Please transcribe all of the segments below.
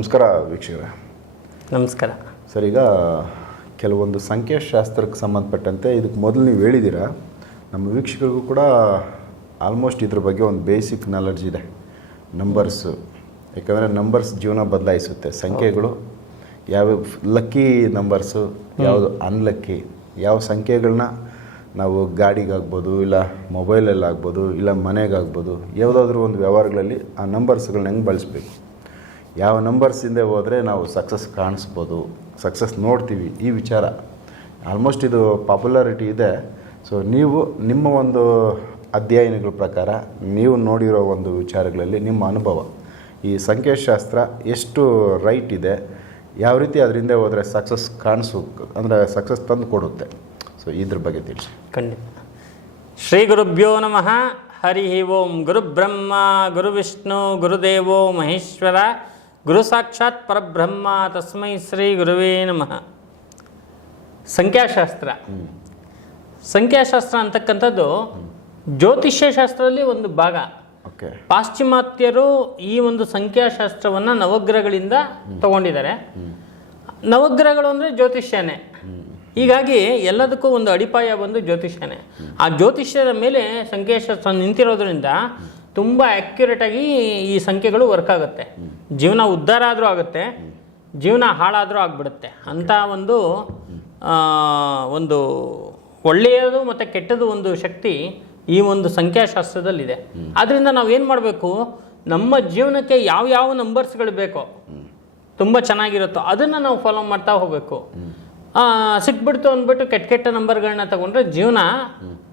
ನಮಸ್ಕಾರ ವೀಕ್ಷಕರೇ. ನಮಸ್ಕಾರ ಸರ್, ಈಗ ಕೆಲವೊಂದು ಸಂಖ್ಯಾಶಾಸ್ತ್ರಕ್ಕೆ ಸಂಬಂಧಪಟ್ಟಂತೆ ಇದಕ್ಕೆ ಮೊದಲು ನೀವು ಹೇಳಿದ್ದೀರಾ, ನಮ್ಮ ವೀಕ್ಷಕರಿಗೂ ಕೂಡ ಆಲ್ಮೋಸ್ಟ್ ಇದ್ರ ಬಗ್ಗೆ ಒಂದು ಬೇಸಿಕ್ ನಾಲೆಡ್ಜ್ ಇದೆ. ನಂಬರ್ಸು, ಯಾಕಂದರೆ ನಂಬರ್ಸ್ ಜೀವನ ಬದಲಾಯಿಸುತ್ತೆ. ಸಂಖ್ಯೆಗಳು ಯಾವ ಲಕ್ಕಿ ನಂಬರ್ಸು, ಯಾವುದು ಅನ್ಲಕ್ಕಿ, ಯಾವ ಸಂಖ್ಯೆಗಳನ್ನ ನಾವು ಗಾಡಿಗಾಗ್ಬೋದು, ಇಲ್ಲ ಮೊಬೈಲಲ್ಲಾಗ್ಬೋದು, ಇಲ್ಲ ಮನೆಗಾಗ್ಬೋದು, ಯಾವುದಾದ್ರೂ ಒಂದು ವ್ಯವಹಾರಗಳಲ್ಲಿ ಆ ನಂಬರ್ಸ್ಗಳನ್ನ ಹೆಂಗೆ ಬಳಸಬೇಕು, ಯಾವ ನಂಬರ್ಸಿಂದ ಹೋದರೆ ನಾವು ಸಕ್ಸಸ್ ಕಾಣಿಸ್ಬೋದು, ಸಕ್ಸಸ್ ನೋಡ್ತೀವಿ, ಈ ವಿಚಾರ ಆಲ್ಮೋಸ್ಟ್ ಇದು ಪಾಪ್ಯುಲಾರಿಟಿ ಇದೆ. ಸೊ ನೀವು ನಿಮ್ಮ ಒಂದು ಅಧ್ಯಯನಗಳ ಪ್ರಕಾರ ನೀವು ನೋಡಿರೋ ಒಂದು ವಿಚಾರಗಳಲ್ಲಿ ನಿಮ್ಮ ಅನುಭವ, ಈ ಸಂಖ್ಯಾಶಾಸ್ತ್ರ ಎಷ್ಟು ರೈಟ್ ಇದೆ, ಯಾವ ರೀತಿ ಅದರಿಂದ ಹೋದರೆ ಸಕ್ಸಸ್ ಅಂದರೆ ಸಕ್ಸಸ್ ತಂದು ಕೊಡುತ್ತೆ, ಸೊ ಇದ್ರ ಬಗ್ಗೆ ತಿಳಿಸಿ. ಖಂಡಿತ. ಶ್ರೀ ಗುರುಭ್ಯೋ ನಮಃ. ಹರಿ ಓಂ. ಗುರು ಬ್ರಹ್ಮ ಗುರು ವಿಷ್ಣು ಗುರುದೇವೋ ಮಹೇಶ್ವರ, ಗುರು ಸಾಕ್ಷಾತ್ ಪರಬ್ರಹ್ಮ, ತಸ್ಮೈ ಶ್ರೀ ಗುರುವೇ ನಮಃ. ಸಂಖ್ಯಾಶಾಸ್ತ್ರ ಅಂತಕ್ಕಂಥದ್ದು ಜ್ಯೋತಿಷ್ಯ ಶಾಸ್ತ್ರದಲ್ಲಿ ಒಂದು ಭಾಗ. ಪಾಶ್ಚಿಮಾತ್ಯರು ಈ ಒಂದು ಸಂಖ್ಯಾಶಾಸ್ತ್ರವನ್ನು ನವಗ್ರಹಗಳಿಂದ ತಗೊಂಡಿದ್ದಾರೆ. ನವಗ್ರಹಗಳು ಅಂದರೆ ಜ್ಯೋತಿಷ್ಯನೇ. ಹೀಗಾಗಿ ಎಲ್ಲದಕ್ಕೂ ಒಂದು ಅಡಿಪಾಯ ಬಂದು ಜ್ಯೋತಿಷ್ಯನೇ. ಆ ಜ್ಯೋತಿಷ್ಯದ ಮೇಲೆ ಸಂಖ್ಯಾಶಾಸ್ತ್ರ ನಿಂತಿರೋದ್ರಿಂದ ತುಂಬ ಆ್ಯಕ್ಯುರೇಟಾಗಿ ಈ ಸಂಖ್ಯೆಗಳು ವರ್ಕ್ ಆಗುತ್ತೆ. ಜೀವನ ಉದ್ಧಾರ ಆದರೂ ಆಗುತ್ತೆ, ಜೀವನ ಹಾಳಾದರೂ ಆಗಿಬಿಡುತ್ತೆ. ಅಂಥ ಒಂದು ಒಳ್ಳೆಯದು ಮತ್ತು ಕೆಟ್ಟದ್ದು ಒಂದು ಶಕ್ತಿ ಈ ಒಂದು ಸಂಖ್ಯಾಶಾಸ್ತ್ರದಲ್ಲಿದೆ. ಆದ್ದರಿಂದ ನಾವೇನು ಮಾಡಬೇಕು, ನಮ್ಮ ಜೀವನಕ್ಕೆ ಯಾವ ನಂಬರ್ಸ್ಗಳು ಬೇಕೋ, ತುಂಬ ಚೆನ್ನಾಗಿರುತ್ತೋ ಅದನ್ನು ನಾವು ಫಾಲೋ ಮಾಡ್ತಾ ಹೋಗಬೇಕು. ಸಿಕ್ಬಿಡ್ತು ಅಂದ್ಬಿಟ್ಟು ಕೆಟ್ಟ ನಂಬರ್ಗಳನ್ನ ತಗೊಂಡ್ರೆ ಜೀವನ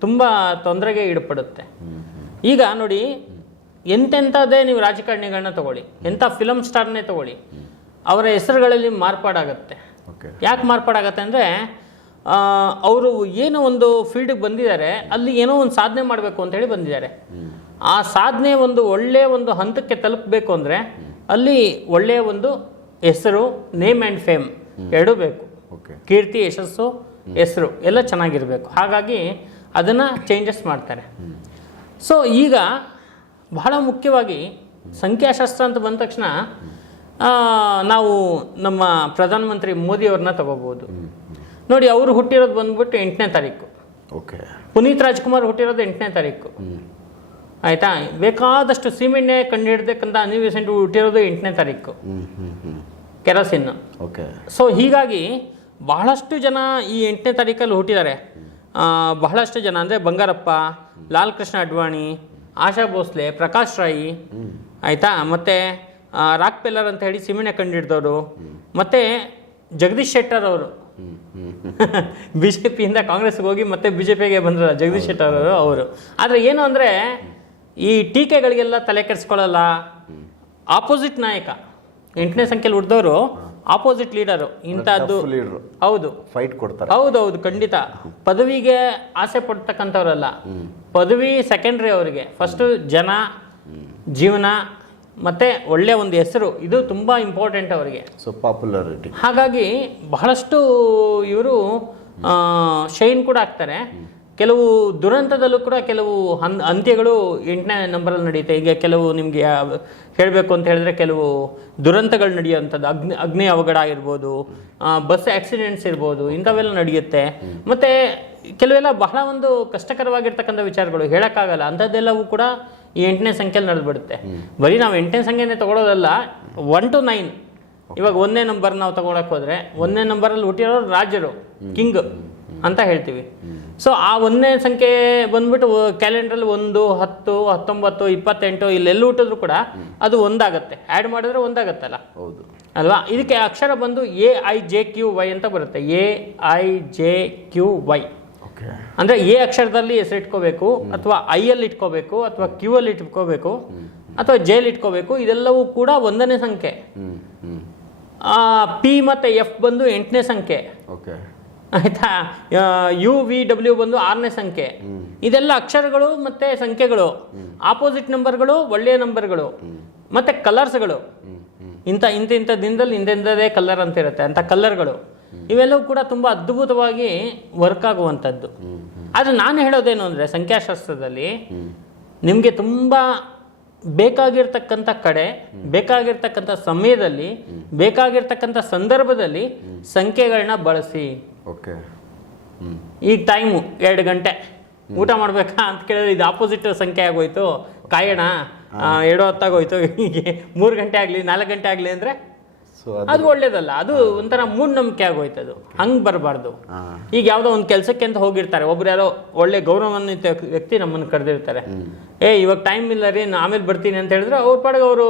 ತುಂಬ ತೊಂದರೆಗೆ ಈಡುಪಡುತ್ತೆ. ಈಗ ನೋಡಿ, ಎಂತೆಂಥದ್ದೇ ನೀವು ರಾಜಕಾರಣಿಗಳನ್ನ ತಗೊಳ್ಳಿ, ಎಂಥ ಫಿಲಮ್ ಸ್ಟಾರ್ನೇ ತಗೊಳ್ಳಿ, ಅವರ ಹೆಸರುಗಳಲ್ಲಿ ಮಾರ್ಪಾಡಾಗತ್ತೆ. ಯಾಕೆ ಮಾರ್ಪಾಡಾಗತ್ತೆ ಅಂದರೆ ಅವರು ಏನೋ ಒಂದು ಫೀಲ್ಡಿಗೆ ಬಂದಿದ್ದಾರೆ, ಅಲ್ಲಿ ಏನೋ ಒಂದು ಸಾಧನೆ ಮಾಡಬೇಕು ಅಂತೇಳಿ ಬಂದಿದ್ದಾರೆ. ಆ ಸಾಧನೆ ಒಂದು ಒಳ್ಳೆಯ ಒಂದು ಹಂತಕ್ಕೆ ತಲುಪಬೇಕು ಅಂದರೆ ಅಲ್ಲಿ ಒಳ್ಳೆಯ ಒಂದು ಹೆಸರು, ನೇಮ್ ಆ್ಯಂಡ್ ಫೇಮ್ ಎರಡೂ ಬೇಕು. ಕೀರ್ತಿ, ಯಶಸ್ಸು, ಹೆಸರು ಎಲ್ಲ ಚೆನ್ನಾಗಿರಬೇಕು. ಹಾಗಾಗಿ ಅದನ್ನು ಚೇಂಜಸ್ ಮಾಡ್ತಾರೆ. ಸೊ ಈಗ ಬಹಳ ಮುಖ್ಯವಾಗಿ ಸಂಖ್ಯಾಶಾಸ್ತ್ರ ಅಂತ ಬಂದ ತಕ್ಷಣ ನಾವು ನಮ್ಮ ಪ್ರಧಾನಮಂತ್ರಿ ಮೋದಿಯವ್ರನ್ನ ತಗೋಬೋದು. ನೋಡಿ, ಅವರು ಹುಟ್ಟಿರೋದು ಬಂದ್ಬಿಟ್ಟು 8ನೇ ತಾರೀಕು. ಪುನೀತ್ ರಾಜ್ಕುಮಾರ್ ಹುಟ್ಟಿರೋದು 8ನೇ ತಾರೀಕು. ಆಯಿತಾ? ಬೇಕಾದಷ್ಟು ಸೀಮೆಣ್ಣೆ ಕಂಡು ಹಿಡ್ಬೇಕಂತ ಅನಿಲ್ ಬೆಸೆಂಟ್ ಹುಟ್ಟಿರೋದು 8ನೇ ತಾರೀಕು, ಕೆರೋಸಿನ್. ಸೊ ಹೀಗಾಗಿ ಬಹಳಷ್ಟು ಜನ ಈ 8ನೇ ತಾರೀಕಲ್ಲಿ ಹುಟ್ಟಿದ್ದಾರೆ. ಬಹಳಷ್ಟು ಜನ ಅಂದರೆ ಬಂಗಾರಪ್ಪ, ಲಾಲ್ ಕೃಷ್ಣ ಅಡ್ವಾಣಿ, ಆಶಾ ಭೋಸ್ಲೆ, ಪ್ರಕಾಶ್ ರಾಯಿ, ಆಯಿತಾ, ಮತ್ತು ರಾಕ್ ಪೆಲ್ಲರ್ ಅಂತ ಹೇಳಿ ಸೀಮೆಣ್ಣೆ ಕಂಡು ಹಿಡಿದವರು, ಮತ್ತು ಜಗದೀಶ್ ಶೆಟ್ಟರ್ ಅವರು ಬಿ ಜೆ ಪಿಯಿಂದ ಕಾಂಗ್ರೆಸ್ಗೆ ಹೋಗಿ ಮತ್ತೆ ಬಿ ಜೆ ಪಿಗೆ ಬಂದ್ರಲ್ಲ ಜಗದೀಶ್ ಶೆಟ್ಟರ್ ಅವರು. ಆದರೆ ಏನು ಅಂದರೆ ಈ ಟೀಕೆಗಳಿಗೆಲ್ಲ ತಲೆ ಕೆಡಿಸ್ಕೊಳ್ಳಲ್ಲ. ಆಪೋಸಿಟ್ ನಾಯಕ, 8ನೇ ಸಂಖ್ಯೆಯಲ್ಲಿ ಹುಟ್ಟಿದವರು ಆಪೋಸಿಟ್ ಲೀಡರು. ಇಂಥದ್ದು ಹೌದು, ಫೈಟ್ ಕೊಡ್ತಾರೆ. ಹೌದೌದು, ಖಂಡಿತ. ಪದವಿಗೆ ಆಸೆ ಪಡ್ತಕ್ಕಂಥವ್ರಲ್ಲ, ಪದವಿ ಸೆಕೆಂಡ್ರಿ ಅವರಿಗೆ. ಫಸ್ಟು ಜನ, ಜೀವನ ಮತ್ತು ಒಳ್ಳೆಯ ಒಂದು ಹೆಸರು, ಇದು ತುಂಬ ಇಂಪಾರ್ಟೆಂಟ್ ಅವರಿಗೆ. So popularity. ಹಾಗಾಗಿ ಬಹಳಷ್ಟು ಇವರು ಶೈನ್ ಕೂಡ ಆಗ್ತಾರೆ. ಕೆಲವು ದುರಂತದಲ್ಲೂ ಕೂಡ ಕೆಲವು ಅಂತ್ಯಗಳು 8ನೇ ನಂಬರಲ್ಲಿ ನಡೆಯುತ್ತೆ. ಈಗ ಕೆಲವು ನಿಮಗೆ ಹೇಳಬೇಕು ಅಂತ ಹೇಳಿದ್ರೆ, ಕೆಲವು ದುರಂತಗಳು ನಡೆಯುವಂಥದ್ದು, ಅಗ್ನಿ ಅವಘಡ ಆಗಿರ್ಬೋದು, ಬಸ್ ಆಕ್ಸಿಡೆಂಟ್ಸ್ ಇರ್ಬೋದು, ಇಂಥವೆಲ್ಲ ನಡೆಯುತ್ತೆ. ಮತ್ತು ಕೆಲವೆಲ್ಲ ಬಹಳ ಒಂದು ಕಷ್ಟಕರವಾಗಿರ್ತಕ್ಕಂಥ ವಿಚಾರಗಳು ಹೇಳೋಕ್ಕಾಗಲ್ಲ. ಅಂಥದ್ದೆಲ್ಲವೂ ಕೂಡ ಈ 8ನೇ ಸಂಖ್ಯೆಯಲ್ಲಿ ನಡೆದ್ಬಿಡುತ್ತೆ. ಬರೀ ನಾವು 8ನೇ ಸಂಖ್ಯೆನೇ ತಗೊಳ್ಳೋದಲ್ಲ, 1 to 9. ಇವಾಗ 1ನೇ ನಂಬರ್ ನಾವು ತಗೊಳಕ್ಕೆ ಹೋದರೆ, 1ನೇ ನಂಬರಲ್ಲಿ ಹುಟ್ಟಿರೋರು ರಾಜರು, ಕಿಂಗ್ ಅಂತ ಹೇಳ್ತೀವಿ. ಸೊ ಆ 1ನೇ ಸಂಖ್ಯೆ ಬಂದ್ಬಿಟ್ಟು ಕ್ಯಾಲೆಂಡ್ರಲ್ಲಿ 1, 10, 19, 28 ಇಲ್ಲೆಲ್ಲ ಹುಟ್ಟಿದ್ರು ಕೂಡ ಅದು ಒಂದಾಗುತ್ತೆ. ಆ್ಯಡ್ ಮಾಡಿದ್ರೆ ಒಂದಾಗತ್ತಲ್ಲ, ಹೌದು ಅಲ್ವಾ? ಇದಕ್ಕೆ ಅಕ್ಷರ ಬಂದು AIJQY ಅಂತ ಬರುತ್ತೆ. AIJQY ಅಂದರೆ ಎ ಅಕ್ಷರದಲ್ಲಿ ಹೆಸರು ಇಟ್ಕೋಬೇಕು, ಅಥವಾ ಐಯಲ್ಲಿ ಇಟ್ಕೋಬೇಕು, ಅಥವಾ ಕ್ಯೂಯಲ್ಲಿ ಇಟ್ಕೋಬೇಕು, ಅಥವಾ ಜೆಯಲ್ಲಿ ಇಟ್ಕೋಬೇಕು. ಇದೆಲ್ಲವೂ ಕೂಡ 1ನೇ ಸಂಖ್ಯೆ. ಪಿ ಮತ್ತು ಎಫ್ ಬಂದು 8ನೇ ಸಂಖ್ಯೆ, ಆಯಿತಾ? UVW ಬಂದು 6ನೇ ಸಂಖ್ಯೆ. ಇದೆಲ್ಲ ಅಕ್ಷರಗಳು ಮತ್ತು ಸಂಖ್ಯೆಗಳು. ಆಪೋಸಿಟ್ ನಂಬರ್ಗಳು ಒಳ್ಳೆಯ ನಂಬರ್ಗಳು, ಮತ್ತು ಕಲರ್ಸ್ಗಳು. ಇಂಥ ದಿನದಲ್ಲಿ ಇಂಥದೇ ಕಲರ್ ಅಂತ ಇರುತ್ತೆ, ಅಂಥ ಕಲರ್ಗಳು. ಇವೆಲ್ಲವೂ ಕೂಡ ತುಂಬ ಅದ್ಭುತವಾಗಿ ವರ್ಕ್ ಆಗುವಂಥದ್ದು. ಆದರೆ ನಾನು ಹೇಳೋದೇನು ಅಂದರೆ, ಸಂಖ್ಯಾಶಾಸ್ತ್ರದಲ್ಲಿ ನಿಮಗೆ ತುಂಬ ಬೇಕಾಗಿರ್ತಕ್ಕಂಥ ಕಡೆ, ಬೇಕಾಗಿರ್ತಕ್ಕಂಥ ಸಮಯದಲ್ಲಿ, ಬೇಕಾಗಿರ್ತಕ್ಕಂಥ ಸಂದರ್ಭದಲ್ಲಿ ಸಂಖ್ಯೆಗಳನ್ನ ಬಳಸಿ. ಓಕೆ. ಈಗ ಟೈಮು 2 ಗಂಟೆ ಊಟ ಮಾಡ್ಬೇಕಾ ಅಂತ ಕೇಳಿದ್ರೆ ಇದು ಆಪೋಸಿಟ್ ಸಂಖ್ಯೆ ಆಗೋಯ್ತು, ಕಾಯೋಣ 2 ಹೊತ್ತಾಗೋಯ್ತು, ಹೀಗೆ 3 ಗಂಟೆ ಆಗಲಿ 4 ಗಂಟೆ ಆಗಲಿ ಅಂದರೆ ಸೊ ಅದು ಒಳ್ಳೇದಲ್ಲ. ಅದು ಒಂಥರ ಮೂಢನಂಬಿಕೆ ಆಗೋಯ್ತು. ಅದು ಹಂಗೆ ಬರಬಾರ್ದು. ಈಗ ಯಾವುದೋ ಒಂದು ಕೆಲಸಕ್ಕೆ ಅಂತ ಹೋಗಿರ್ತಾರೆ, ಒಬ್ರು ಯಾರೋ ಒಳ್ಳೆ ಗೌರವಾನ್ವಿತ ವ್ಯಕ್ತಿ ನಮ್ಮನ್ನು ಕರೆದಿರ್ತಾರೆ. ಇವಾಗ ಟೈಮ್ ಇಲ್ಲ ರೀ, ನಾನು ಆಮೇಲೆ ಬರ್ತೀನಿ ಅಂತ ಹೇಳಿದ್ರೆ ಅವ್ರ ಪಾಡಿಗೆ ಅವರು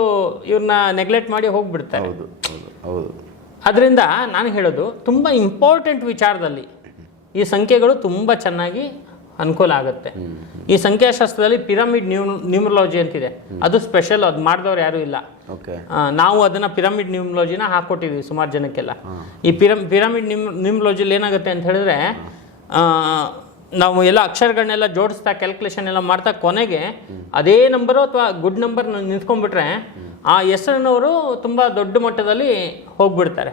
ಇವ್ರನ್ನ ನೆಗ್ಲೆಕ್ಟ್ ಮಾಡಿ ಹೋಗ್ಬಿಡ್ತಾರೆ. ಹೌದು ಹೌದು ಹೌದು. ಅದರಿಂದ ನಾನು ಹೇಳೋದು ತುಂಬ ಇಂಪಾರ್ಟೆಂಟ್ ವಿಚಾರದಲ್ಲಿ ಈ ಸಂಖ್ಯೆಗಳು ತುಂಬ ಚೆನ್ನಾಗಿ ಅನುಕೂಲ ಆಗುತ್ತೆ. ಈ ಸಂಖ್ಯಾಶಾಸ್ತ್ರದಲ್ಲಿ ಪಿರಮಿಡ್ ನ್ಯೂಮರಾಲಜಿ ಅಂತಿದೆ, ಅದು ಸ್ಪೆಷಲ್. ಅದು ಮಾಡಿದವ್ರು ಯಾರೂ ಇಲ್ಲ. ನಾವು ಅದನ್ನು ಪಿರಮಿಡ್ ನ್ಯೂಮರಾಲಜಿನ ಹಾಕ್ಕೊಟ್ಟಿದ್ವಿ ಸುಮಾರು ಜನಕ್ಕೆಲ್ಲ. ಈ ಪಿರಮಿಡ್ ನ್ಯೂಮರಾಲಜಿಲಿ ಏನಾಗುತ್ತೆ ಅಂತ ಹೇಳಿದ್ರೆ, ನಾವು ಎಲ್ಲ ಅಕ್ಷರಗಳನ್ನೆಲ್ಲ ಜೋಡಿಸ್ತಾ ಕ್ಯಾಲ್ಕುಲೇಷನ್ ಎಲ್ಲ ಮಾಡ್ತಾ ಕೊನೆಗೆ ಅದೇ ನಂಬರು ಅಥವಾ ಗುಡ್ ನಂಬರ್ ನಿಂತ್ಕೊಂಡ್ಬಿಟ್ರೆ ಆ ಹೆಸರಿನವರು ತುಂಬ ದೊಡ್ಡ ಮಟ್ಟದಲ್ಲಿ ಹೋಗ್ಬಿಡ್ತಾರೆ.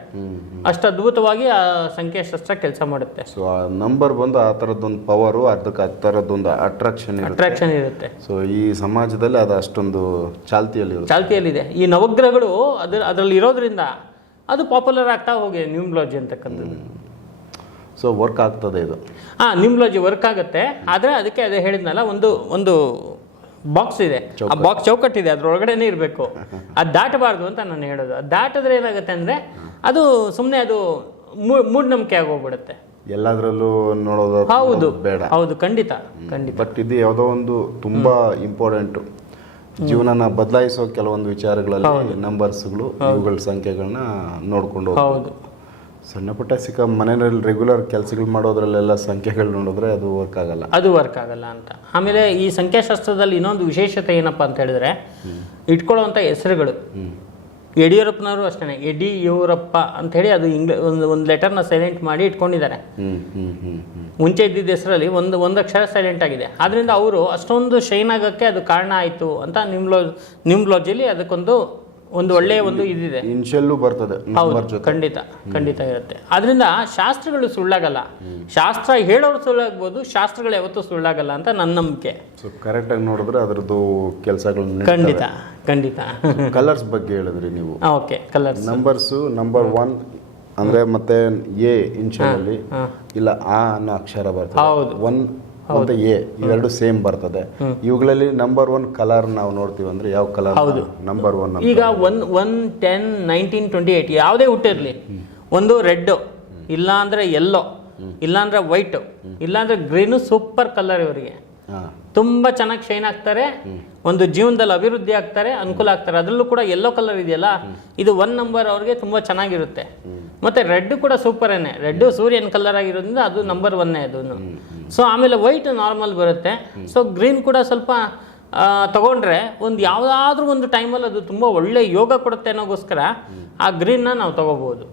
ಅಷ್ಟು ಅದ್ಭುತವಾಗಿ ಆ ಸಂಖ್ಯಾಶಾಸ್ತ್ರ ಕೆಲಸ ಮಾಡುತ್ತೆ. ಸೊ ಆ ನಂಬರ್ ಬಂದು ಆ ಥರದ್ದೊಂದು ಪವರು, ಅದಕ್ಕೆ ಆ ಥರದ್ದೊಂದು ಅಟ್ರಾಕ್ಷನ್ ಇರುತ್ತೆ. ಸೊ ಈ ಸಮಾಜದಲ್ಲಿ ಅದು ಅಷ್ಟೊಂದು ಚಾಲ್ತಿಯಲ್ಲಿದೆ. ಈ ನವಗ್ರಹಗಳು ಅದರಲ್ಲಿ ಇರೋದ್ರಿಂದ ಅದು ಪಾಪ್ಯುಲರ್ ಆಗ್ತಾ ಹೋಗಿದೆ ನ್ಯೂಮರಾಲಜಿ ಅಂತಕ್ಕಂಥದ್ದು. ಸೊ ವರ್ಕ್ ಆಗ್ತದೆ ಇದು. ನ್ಯೂಮರಾಲಜಿ ವರ್ಕ್ ಆಗುತ್ತೆ. ಆದರೆ ಅದಕ್ಕೆ ಅದೇ ಹೇಳಿದ್ನಲ್ಲ, ಒಂದು ಬಾಕ್ಸ್ ಇದೆ, ಆ ಬಾಕ್ಸ್ ಚೌಕಟ್ಟಿದೆ, ಅದ್ರೊಳಗಡೆನೇ ಇರಬೇಕು. ಅದು ದಾಟಬಾರ್ದು ಅಂತ ನಾನು ಹೇಳೋದು. ಅದು ದಾಟಿದ್ರೆ ಏನಾಗುತ್ತೆ ಅಂದರೆ ಅದು ಸುಮ್ಮನೆ ಅದು ಮೂಢನಂಬಿಕೆ ಆಗೋಗ್ಬಿಡುತ್ತೆ. ಎಲ್ಲದರಲ್ಲೂ ನೋಡೋದು ಹೌದು ಬೇಡ. ಹೌದು, ಖಂಡಿತ. ಬಟ್ ಇದು ಯಾವುದೋ ಒಂದು ತುಂಬಾ ಇಂಪಾರ್ಟೆಂಟು, ಜೀವನನ ಬದಲಾಯಿಸೋ ಕೆಲವೊಂದು ವಿಚಾರಗಳಲ್ಲಿ ನಂಬರ್ಸ್ಗಳು, ಇವುಗಳ ಸಂಖ್ಯೆಗಳನ್ನ ನೋಡ್ಕೊಂಡು ಹೌದು. ಸಣ್ಣ ಪುಟ್ಟ ಮನೆಯಲ್ಲಿ ರೆಗ್ಯುಲರ್ ಕೆಲಸಗಳು ಮಾಡೋದ್ರಲ್ಲೆಲ್ಲ ಸಂಖ್ಯೆಗಳು ನೋಡಿದ್ರೆ ಅದು ವರ್ಕ್ ಆಗಲ್ಲ ಅಂತ. ಆಮೇಲೆ ಈ ಸಂಖ್ಯಾಶಾಸ್ತ್ರದಲ್ಲಿ ಇನ್ನೊಂದು ವಿಶೇಷತೆ ಏನಪ್ಪ ಅಂತ ಹೇಳಿದ್ರೆ, ಇಟ್ಕೊಳ್ಳುವಂಥ ಹೆಸರುಗಳು. ಯಡಿಯೂರಪ್ಪನವರು ಅಷ್ಟೇ, ಯಡಿಯೂರಪ್ಪ ಅಂತ ಹೇಳಿ ಅದು ಒಂದು ಲೆಟರ್ನ ಸೈಲೆಂಟ್ ಮಾಡಿ ಇಟ್ಕೊಂಡಿದ್ದಾರೆ. ಮುಂಚೆ ಇದ್ದಿದ್ದ ಹೆಸರಲ್ಲಿ ಒಂದು ಅಕ್ಷರ ಸೈಲೆಂಟ್ ಆಗಿದೆ. ಆದ್ರಿಂದ ಅವರು ಅಷ್ಟೊಂದು ಶೈನ್ ಆಗೋಕ್ಕೆ ಅದು ಕಾರಣ ಆಯಿತು ಅಂತ ನ್ಯೂಮರಾಲಜಿಲಿ ಅದಕ್ಕೊಂದು ಒಳ್ಳೆಯ ಇದಿದೆ. ಇನ್ಶಿಯಲ್ಲೂ ಬರ್ತದೆ. ಹೌದು, ಖಂಡಿತ ಇರುತ್ತೆ. ಆದ್ರಿಂದ ಶಾಸ್ತ್ರಗಳು ಸುಳ್ಳಾಗಲ್ಲ. ಶಾಸ್ತ್ರ ಹೇಳೋರು ಸುಳ್ಳಾಗ್ಬೋದು, ಶಾಸ್ತ್ರಗಳು ಯಾವತ್ತೂ ಸುಳ್ಳಾಗಲ್ಲ ಅಂತ ನನ್ನ ನಂಬಿಕೆ. ಸೊ ಕರೆಕ್ಟಾಗಿ ನೋಡಿದ್ರೆ ಅದರದ್ದು ಕೆಲಸಗಳು ಖಂಡಿತ. ಕಲರ್ಸ್ ಬಗ್ಗೆ ಹೇಳಿದ್ರಿ ನೀವು. Okay, colours. ನಂಬರ್ಸು ನಂಬರ್ 1 ಅಂದ್ರೆ ಮತ್ತೆ ಎ ಇನ್ಶಿಯಲಿ ಇಲ್ಲ ಆ ಅನ್ನೋ ಅಕ್ಷರ ಬರ್ತದೆ. ಹೌದು, 1 ಮತ್ತೆ ಎ ಇವೆರಡು ಸೇಮ್ ಬರ್ತದೆ. ಇವುಗಳಲ್ಲಿ ನಂಬರ್ 1 ಕಲರ್ ನಾವು ನೋಡ್ತೀವಿ ಅಂದ್ರೆ ಯಾವ ಕಲರ್? ನಂಬರ್ 1 ಈಗ 1, 10, 19, 28 ಯಾವುದೇ ಹುಟ್ಟಿರ್ಲಿ, ಒಂದು ರೆಡ್, ಇಲ್ಲ ಅಂದ್ರೆ ಯೆಲ್ಲೋ, ಇಲ್ಲ ಅಂದ್ರೆ ವೈಟ್, ಇಲ್ಲ ಅಂದ್ರೆ ಗ್ರೀನು ಸೂಪರ್ ಕಲರ್. ಇವರಿಗೆ ತುಂಬಾ ಚೆನ್ನಾಗಿ ಶೈನ್ ಆಗ್ತಾರೆ, ಒಂದು ಜೀವನದಲ್ಲಿ ಅಭಿವೃದ್ಧಿ ಆಗ್ತಾರೆ, ಅನುಕೂಲ ಆಗ್ತಾರೆ. ಅದರಲ್ಲೂ ಕೂಡ ಯೆಲ್ಲೋ ಕಲರ್ ಇದೆಯಲ್ಲ, ಇದು 1 ನಂಬರ್ ಅವ್ರಿಗೆ ತುಂಬಾ ಚೆನ್ನಾಗಿರುತ್ತೆ. ಮತ್ತೆ ರೆಡ್ ಕೂಡ ಸೂಪರೇನೆ. ರೆಡ್ ಸೂರ್ಯನ ಕಲರ್ ಆಗಿರೋದ್ರಿಂದ ಅದು ನಂಬರ್ 1 ಅದು. ಸೊ ಆಮೇಲೆ ವೈಟ್ ನಾರ್ಮಲ್ ಬರುತ್ತೆ. ಸೊ ಗ್ರೀನ್ ಕೂಡ ಸ್ವಲ್ಪ ತಗೊಂಡ್ರೆ ಯಾವುದಾದ್ರೂ ಒಂದು ಟೈಮಲ್ಲಿ ಅದು ತುಂಬ ಒಳ್ಳೆ ಯೋಗ ಕೊಡುತ್ತೆ ಅನ್ನೋಗೋಸ್ಕರ ಆ ಗ್ರೀನ್ನ ನಾವು ತಗೋಬಹುದು.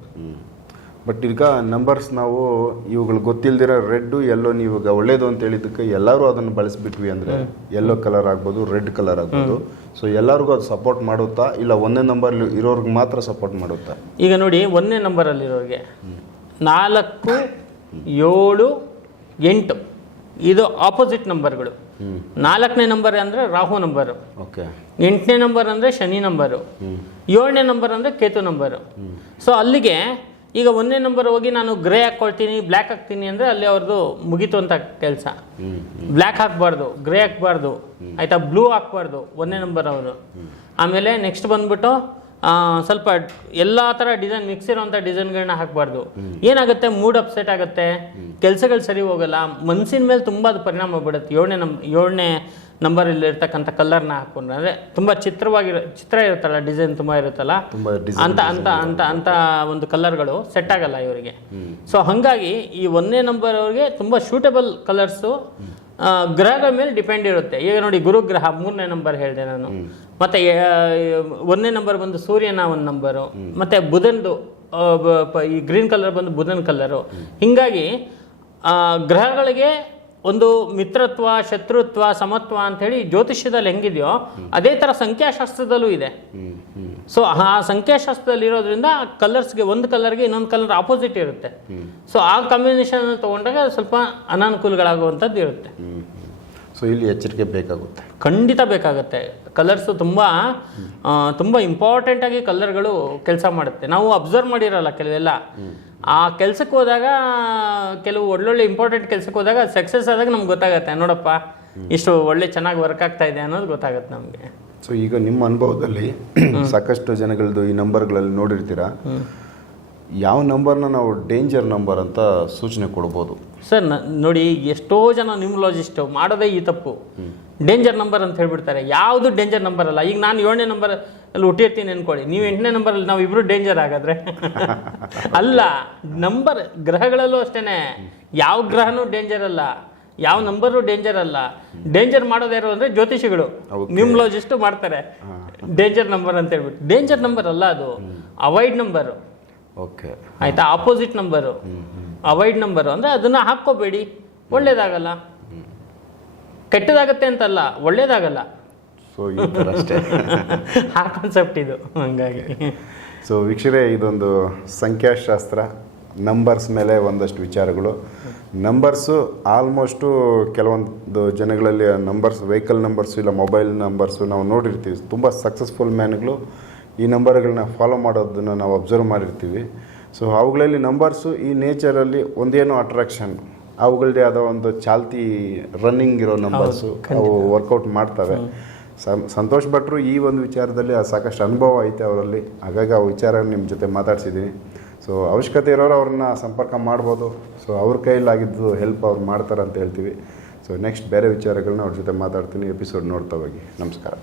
ಬಟ್ ಈಗ ನಂಬರ್ಸ್ ನಾವು ಇವುಗಳು ಗೊತ್ತಿಲ್ದಿರೋ ರೆಡ್ ಯೆಲ್ಲೋ ನೀವು ಈಗ ಒಳ್ಳೇದು ಅಂತ ಹೇಳಿದ್ದಕ್ಕೆ ಎಲ್ಲರೂ ಅದನ್ನು ಬಳಸಿಬಿಟ್ವಿ ಅಂದರೆ ಯೆಲ್ಲೋ ಕಲರ್ ಆಗ್ಬೋದು, ರೆಡ್ ಕಲರ್ ಆಗ್ಬೋದು. ಸೊ ಎಲ್ಲರಿಗೂ ಅದು ಸಪೋರ್ಟ್ ಮಾಡುತ್ತಾ, ಇಲ್ಲ 1ನೇ ನಂಬರ್ ಇರೋರ್ಗೆ ಮಾತ್ರ ಸಪೋರ್ಟ್ ಮಾಡುತ್ತಾ? ಈಗ ನೋಡಿ, 1ನೇ ನಂಬರಲ್ಲಿರೋರಿಗೆ 4, 7, 8 ಇದು ಆಪೋಸಿಟ್ ನಂಬರ್ಗಳು. 4ನೇ ನಂಬರ್ ಅಂದರೆ ರಾಹು ನಂಬರು, 8ನೇ ನಂಬರ್ ಅಂದರೆ ಶನಿ ನಂಬರು, 7ನೇ ನಂಬರ್ ಅಂದರೆ ಕೇತು ನಂಬರು. ಸೊ ಅಲ್ಲಿಗೆ ಈಗ 1ನೇ ನಂಬರ್ ಹೋಗಿ ನಾನು ಗ್ರೇ ಹಾಕ್ಕೊಳ್ತೀನಿ, ಬ್ಲ್ಯಾಕ್ ಹಾಕ್ತೀನಿ ಅಂದರೆ ಅಲ್ಲಿ ಅವ್ರದ್ದು ಮುಗೀತು ಅಂತ ಕೆಲಸ. ಬ್ಲ್ಯಾಕ್ ಹಾಕಬಾರ್ದು, ಗ್ರೇ ಹಾಕಬಾರ್ದು, ಆಯಿತಾ, ಬ್ಲೂ ಹಾಕಬಾರ್ದು 1ನೇ ನಂಬರ್ ಅವರು. ಆಮೇಲೆ ನೆಕ್ಸ್ಟ್ ಬಂದ್ಬಿಟ್ಟು ಸ್ವಲ್ಪ ಎಲ್ಲ ಥರ ಡಿಸೈನ್ ಮಿಕ್ಸ್ ಇರೋವಂಥ ಡಿಸೈನ್ಗಳನ್ನ ಹಾಕಬಾರ್ದು. ಏನಾಗುತ್ತೆ, ಮೂಡ್ ಅಪ್ಸೆಟ್ ಆಗುತ್ತೆ, ಕೆಲಸಗಳು ಸರಿ ಹೋಗಲ್ಲ, ಮನಸ್ಸಿನ ಮೇಲೆ ತುಂಬ ಅದು ಪರಿಣಾಮ ಬೀಳುತ್ತೆ. 7ನೇ ನಂಬರಲ್ಲಿ ಇರ್ತಕ್ಕಂಥ ಕಲರ್ನ ಹಾಕೊಂಡ್ರೆ, ಅಂದರೆ ತುಂಬ ಚಿತ್ರ ಇರುತ್ತಲ್ಲ, ಡಿಸೈನ್ ತುಂಬ ಇರುತ್ತಲ್ಲ, ಅಂತ ಒಂದು ಕಲರ್ಗಳು ಸೆಟ್ ಆಗಲ್ಲ ಇವರಿಗೆ. ಸೊ ಹಾಗಾಗಿ ಈ 1ನೇ ನಂಬರ್ ಅವ್ರಿಗೆ ತುಂಬ ಸೂಟಬಲ್ ಕಲರ್ಸು ಗ್ರಹಗಳ ಮೇಲೆ ಡಿಪೆಂಡ್ ಇರುತ್ತೆ. ಈಗ ನೋಡಿ, ಗುರುಗ್ರಹ 3ನೇ ನಂಬರ್ ಹೇಳಿದೆ ನಾನು. ಮತ್ತೆ 1ನೇ ನಂಬರ್ ಬಂದು ಸೂರ್ಯನ 1 ನಂಬರು, ಮತ್ತೆ ಬುಧನ್ದು ಈ ಗ್ರೀನ್ ಕಲರ್ ಬಂದು ಬುಧನ್ ಕಲರು. ಹೀಗಾಗಿ ಗ್ರಹಗಳಿಗೆ ಒಂದು ಮಿತ್ರತ್ವ, ಶತ್ರುತ್ವ, ಸಮತ್ವ ಅಂಥೇಳಿ ಜ್ಯೋತಿಷ್ಯದಲ್ಲಿ ಹೆಂಗಿದೆಯೋ ಅದೇ ಥರ ಸಂಖ್ಯಾಶಾಸ್ತ್ರದಲ್ಲೂ ಇದೆ. ಸೊ ಆ ಸಂಖ್ಯಾಶಾಸ್ತ್ರದಲ್ಲಿ ಇರೋದ್ರಿಂದ ಕಲರ್ಸ್ಗೆ, ಒಂದು ಕಲರ್ಗೆ ಇನ್ನೊಂದು ಕಲರ್ ಆಪೋಸಿಟ್ ಇರುತ್ತೆ. ಸೊ ಆ ಕಾಂಬಿನೇಷನ್ ತಗೊಂಡಾಗ ಸ್ವಲ್ಪ ಅನಾನುಕೂಲಗಳಾಗುವಂಥದ್ದು ಇರುತ್ತೆ. ಸೊ ಇಲ್ಲಿ ಎಚ್ಚರಿಕೆ ಬೇಕಾಗುತ್ತೆ. ಖಂಡಿತ ಬೇಕಾಗುತ್ತೆ. ಕಲರ್ಸು ತುಂಬ ಇಂಪಾರ್ಟೆಂಟಾಗಿ ಕಲರ್ಗಳು ಕೆಲಸ ಮಾಡುತ್ತೆ. ನಾವು ಅಬ್ಸರ್ವ್ ಮಾಡಿರಲ್ಲ ಕೆಲವೆಲ್ಲ, ಆ ಕೆಲಸಕ್ಕೆ ಹೋದಾಗ, ಕೆಲವು ಒಳ್ಳೊಳ್ಳೆ ಇಂಪಾರ್ಟೆಂಟ್ ಕೆಲಸಕ್ಕೆ ಹೋದಾಗ ಸಕ್ಸಸ್ ಆದಾಗ ನಮ್ಗೆ ಗೊತ್ತಾಗುತ್ತೆ, ನೋಡಪ್ಪ ಇಷ್ಟು ಒಳ್ಳೆ ಚೆನ್ನಾಗಿ ವರ್ಕ್ ಆಗ್ತಾ ಇದೆ ಅನ್ನೋದು ಗೊತ್ತಾಗುತ್ತೆ ನಮಗೆ. ಸೊ ಈಗ ನಿಮ್ಮ ಅನುಭವದಲ್ಲಿ ಸಾಕಷ್ಟು ಜನಗಳದ್ದು ಈ ನಂಬರ್ಗಳಲ್ಲಿ ನೋಡಿರ್ತೀರಾ, ಯಾವ ನಂಬರ್ನ ನಾವು ಡೇಂಜರ್ ನಂಬರ್ ಅಂತ ಸೂಚನೆ ಕೊಡ್ಬೋದು? ಸರ್ ನೋಡಿ, ಎಷ್ಟೋ ಜನ ನ್ಯೂಮರಾಲಜಿಸ್ಟು ಮಾಡೋದೇ ಈ ತಪ್ಪು. ಡೇಂಜರ್ ನಂಬರ್ ಅಂತ ಹೇಳ್ಬಿಡ್ತಾರೆ. ಯಾವುದು ಡೇಂಜರ್ ನಂಬರ್ ಅಲ್ಲ. ಈಗ ನಾನು 7ನೇ ನಂಬರ್ ಅಲ್ಲಿ ಹುಟ್ಟಿರ್ತೀನಿ ಅನ್ಕೊಳ್ಳಿ, ನೀವು 8ನೇ ನಂಬರಲ್ಲಿ ನಾವು ಇಬ್ಬರು ಡೇಂಜರ್ ಆಗಾದ್ರೆ ಅಲ್ಲ. ನಂಬರ್ ಗ್ರಹಗಳಲ್ಲೂ ಅಷ್ಟೇ, ಯಾವ ಗ್ರಹನೂ ಡೇಂಜರ್ ಅಲ್ಲ, ಯಾವ ನಂಬರು ಡೇಂಜರ್ ಅಲ್ಲ. ಡೇಂಜರ್ ಮಾಡೋದು ಯಾರು ಅಂದರೆ ಜ್ಯೋತಿಷಿಗಳು, ನ್ಯೂಮರಾಲಜಿಸ್ಟು ಮಾಡ್ತಾರೆ ಡೇಂಜರ್ ನಂಬರ್ ಅಂತ ಹೇಳ್ಬಿಟ್ಟು. ಡೇಂಜರ್ ನಂಬರ್ ಅಲ್ಲ ಅದು, ಅವಾಯ್ಡ್ ನಂಬರು. ಓಕೆ, ಆಯಿತಾ? ಆಪೋಸಿಟ್ ನಂಬರು ಅವಾಯ್ಡ್ ನಂಬರು ಅಂದರೆ ಅದನ್ನು ಹಾಕ್ಕೋಬೇಡಿ, ಒಳ್ಳೇದಾಗಲ್ಲ. ಕೆಟ್ಟದಾಗತ್ತೆ ಅಂತಲ್ಲ, ಒಳ್ಳೇದಾಗಲ್ಲ. ಸೊ ಈ ಥರ ಅಷ್ಟೇ ಆ ಕಾನ್ಸೆಪ್ಟ್ ಇದು. ಹಂಗಾಗಿ ಸೊ ವೀಕ್ಷರೇ, ಇದೊಂದು ಸಂಖ್ಯಾಶಾಸ್ತ್ರ, ನಂಬರ್ಸ್ ಮೇಲೆ ಒಂದಷ್ಟು ವಿಚಾರಗಳು. ನಂಬರ್ಸು ಆಲ್ಮೋಸ್ಟು ಕೆಲವೊಂದು ಜನಗಳಲ್ಲಿ ನಂಬರ್ಸ್, ವೆಹಿಕಲ್ ನಂಬರ್ಸು ಇಲ್ಲ ಮೊಬೈಲ್ ನಂಬರ್ಸು ನಾವು ನೋಡಿರ್ತೀವಿ. ತುಂಬ ಸಕ್ಸಸ್ಫುಲ್ ಮ್ಯಾನ್ಗಳು ಈ ನಂಬರ್ಗಳನ್ನ ಫಾಲೋ ಮಾಡೋದನ್ನು ನಾವು ಅಬ್ಸರ್ವ್ ಮಾಡಿರ್ತೀವಿ. ಸೊ ಅವುಗಳಲ್ಲಿ ನಂಬರ್ಸು ಈ ನೇಚರಲ್ಲಿ ಒಂದೇನೋ ಅಟ್ರಾಕ್ಷನ್, ಅವುಗಳದ್ದೇ ಆದ ಒಂದು ಚಾಲ್ತಿ, ರನ್ನಿಂಗ್ ಇರೋ ನಂಬರ್ಸು, ಅವು ವರ್ಕೌಟ್ ಮಾಡ್ತವೆ. ಸಂತೋಷ್ ಭಟ್ರು ಈ ಒಂದು ವಿಚಾರದಲ್ಲಿ ಸಾಕಷ್ಟು ಅನುಭವ ಐತೆ ಅವರಲ್ಲಿ, ಹಾಗಾಗಿ ಆ ವಿಚಾರ ನಿಮ್ಮ ಜೊತೆ ಮಾತಾಡ್ಸಿದ್ದೀನಿ. ಸೊ ಅವಶ್ಯಕತೆ ಇರೋರು ಅವ್ರನ್ನ ಸಂಪರ್ಕ ಮಾಡ್ಬೋದು. ಸೊ ಅವ್ರ ಕೈಲಾಗಿದ್ದು ಹೆಲ್ಪ್ ಅವ್ರು ಮಾಡ್ತಾರೆ ಅಂತ ಹೇಳ್ತೀವಿ. ಸೊ ನೆಕ್ಸ್ಟ್ ಬೇರೆ ವಿಚಾರಗಳನ್ನ ಅವ್ರ ಜೊತೆ ಮಾತಾಡ್ತೀನಿ. ಎಪಿಸೋಡ್ ನೋಡ್ತಾ ಹೋಗಿ. ನಮಸ್ಕಾರ.